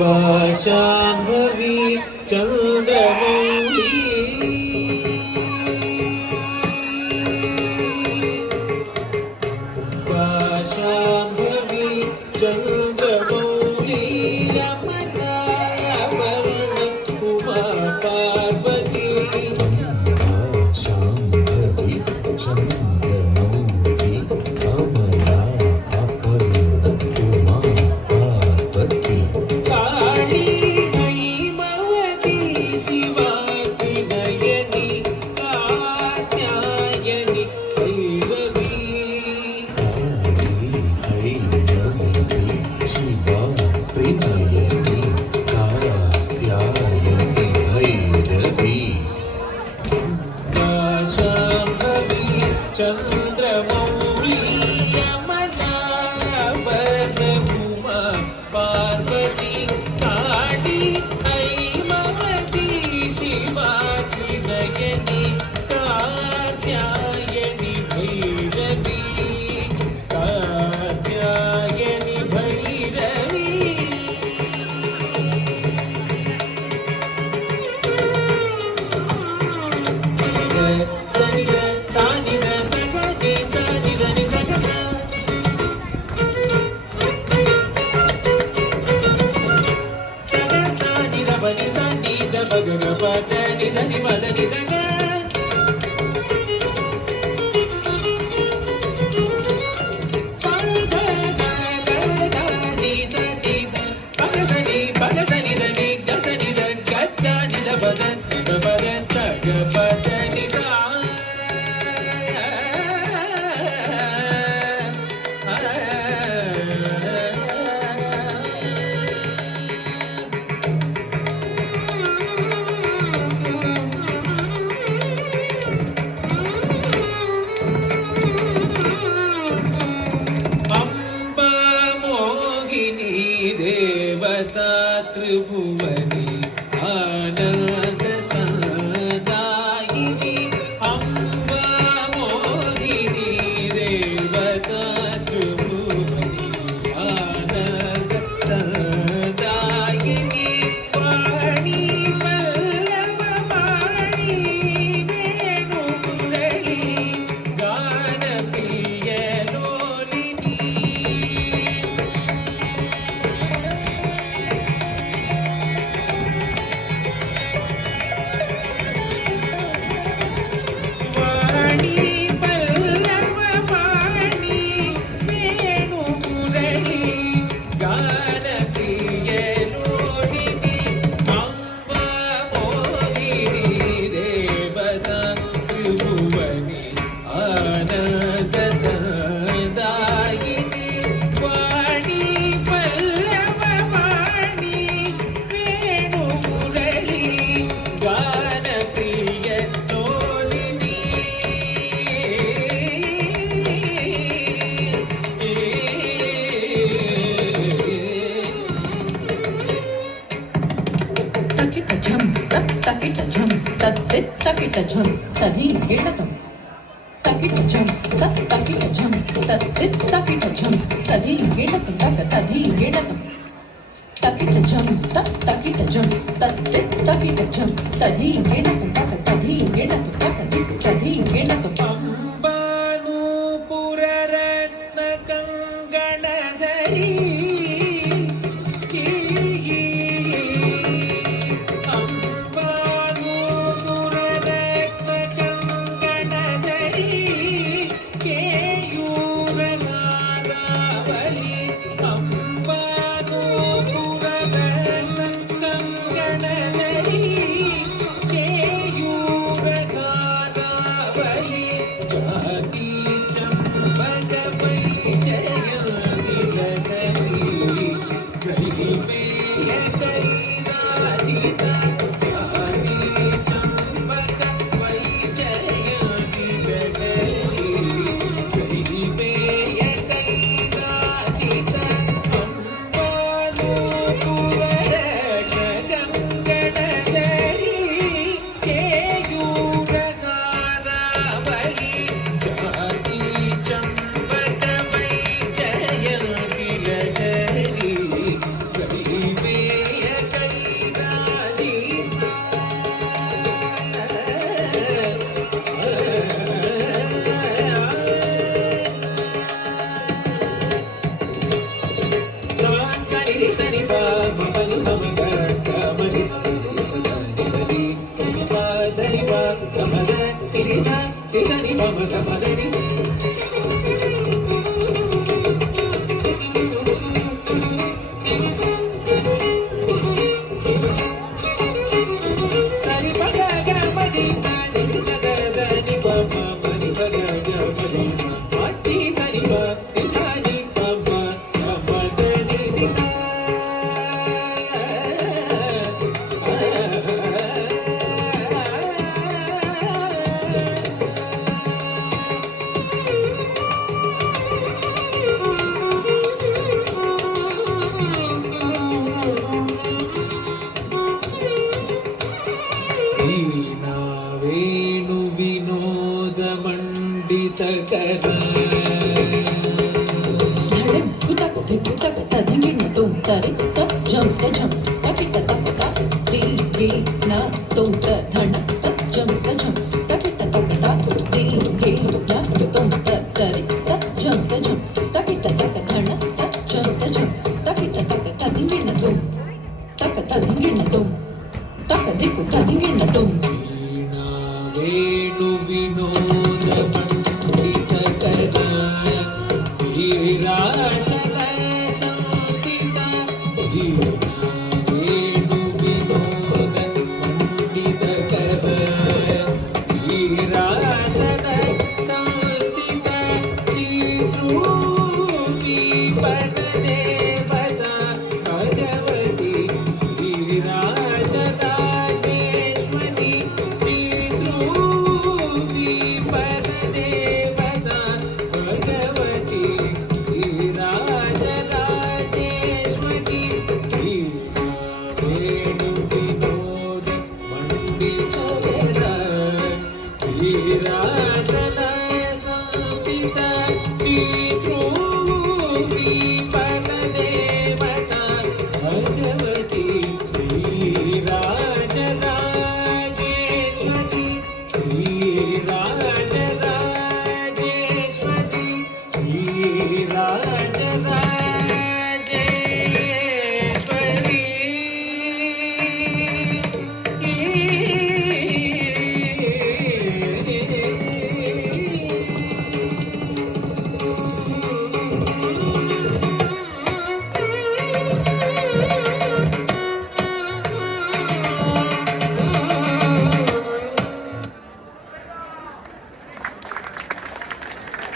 భాషాంభవి చంద్రమౌళి భాషాంభవి చంద్రమౌళి రమణాభరణ ఉమా పార్వతి భాషాంభవి చంద్రమౌళి చంద్రమౌళి యమనాభరణ ఉమా పార్వతి కాళీ ఐమవతి శివాకి నయని కాత్యాయని భైరవి కాత్యాయని భైరవి భగవతని ధని మదని సగ పగసని దని గసని the గచ్చని the బదన్ బదన్ తగ పదని సా దేవతా త్రిభువని ఆనంద సదాయిని అంబా మోహిని దేవతా త్రిభువని ఆనంద సదాయిని వాణి పల్లవ వాణి వేణు మురళి గాన ప్రియలోలిని తకిటజం తది గిణతం తకిటజం తకిటజం తకిటజం తది గిణతం తది గిణతం తకిటజం తకిటజం తకిటజం తది గిణతం తది గిణతం తది గిణతం అంబానూపుర రత్న కంగణధరి జయ మదని సరి పగ గమది సని సదని పమ మని పగ గమది మతి సని పతి సని పమ గమదని దిసా వీణా వేణు వినోదమండితకర ధడెం కుతకు ధిక్కు తక తదింగిణతం తరి